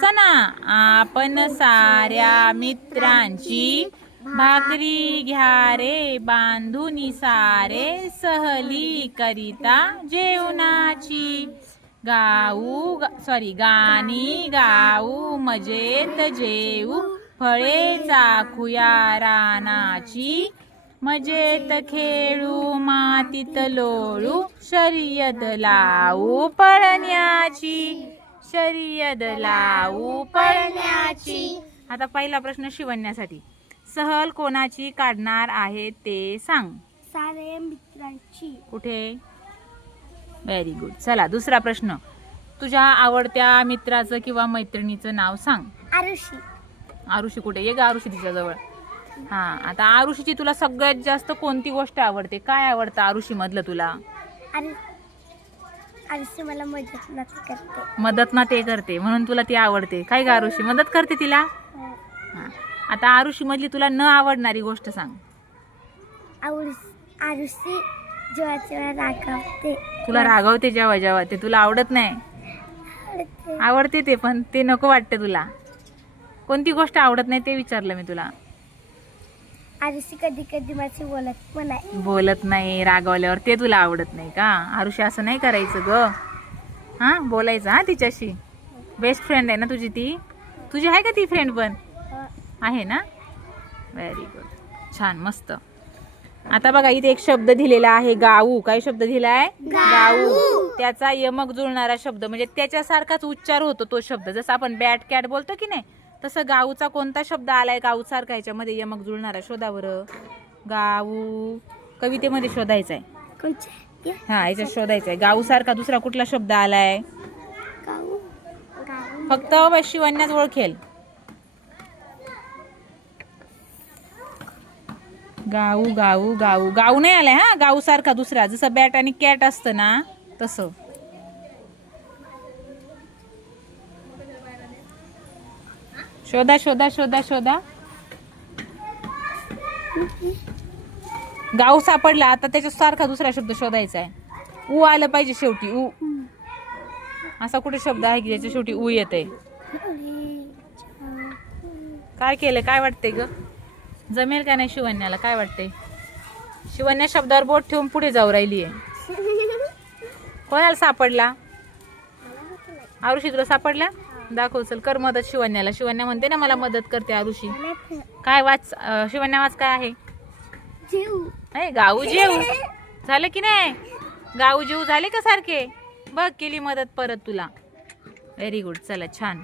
वाचा ना. आपण साऱ्या मित्रांची भाकरी घ्या रे बांधूनी सारे सहली करिता जेवणाची. गाणी गाऊ मजेत जेऊ फळे चाखूया रानाची. मजेत खेळू मातीत लोळू शर्यत लावू पळण्याची. शर्यत लावू पळण्याची. आता पहिला प्रश्न शिवण्यासाठी. सहल कोणाची काढणार आहे ते सांग. सारे मित्रांची. कुठे? Very good. चला दुसरा प्रश्न. तुझ्या आवडत्या मित्राचं किंवा मैत्रिणीचं नाव सांग. आरुषी. आरुषी कुठे? ये ग आरुषी तिच्या जवळ. हा, आता आरुषीची तुला सगळ्यात जास्त कोणती गोष्ट आवडते? काय आवडतं आरुषी मधलं तुला? आरुषी मला मदत करते. मदत ना ते करते म्हणून तुला ती आवडते. काय ग आरुषी मदत करते तिला? हा. आता आरुषी मधली तुला न आवडणारी गोष्ट सांग. आरुषी जेव्हा जेव्हा रागवते. तुला रागवते जेव्हा जेव्हा, ते तुला आवडत नाही? आवडते ते, पण ते नको वाटते तुला. कोणती गोष्ट आवडत नाही ते विचारलं मी तुला. आरुषी कधी कधी माझी बोलत नाही रागवल्यावर, ते तुला आवडत नाही का? आरुषी असं नाही करायचं ग. हा, बोलायचं हा तिच्याशी. बेस्ट फ्रेंड आहे ना तुझी ती? तुझी आहे का ती फ्रेंड पण? आहे ना? Very good. छान, मस्त. आता बघा इथे एक शब्द दिलेला आहे गाऊ. काय शब्द दिलाय? गाऊ. त्याचा यमक जुळणारा शब्द, म्हणजे त्याच्यासारखाच उच्चार होतो तो शब्द. जसं आपण बॅट कॅट बोलतो की नाही, तसं गाऊचा कोणता शब्द आलाय गाऊ सारखा ह्याच्यामध्ये यमक जुळणारा? शोधा बरं. गाऊ कवितेमध्ये शोधायचा आहे. हा, याच्यात शोधायचा आहे. गाऊ सारखा दुसरा कुठला शब्द आलाय? फक्त शिवण्याच ओळखेल. गाऊ गाऊ गाऊ गाऊ नाही आलाय. हा, गाऊ सारखा दुसरा, जसं बॅट आणि कॅट असतं ना तसं. शोधा शोधा शोधा शोधा. गाऊ सापडला. आता त्याच्या सारखा दुसरा शब्द शोधायचा आहे. ऊ आलं पाहिजे शेवटी. ऊ असा कुठे शब्द आहे की ज्याच्या शेवटी ऊ येते? काय केलं? काय वाटतंय ग? जमेल का नाही शिवण्याला? काय वाटतंय? शिवण्या शब्दावर बोट ठेवून पुढे जाऊ राहिली आहे. कोणाला सापडला? आरुषी तुला सापडला? दाखव, चल कर मदत शिवण्याला. शिवण्या म्हणते ना मला मदत करते आरुषी. काय वाच शिवण्या, वाच काय आहे? नाही, गाऊ जेऊ. झालं की नाही? गाऊ जेऊ झाले का सारखे? बघ, केली मदत परत तुला. Very good. चला, छान.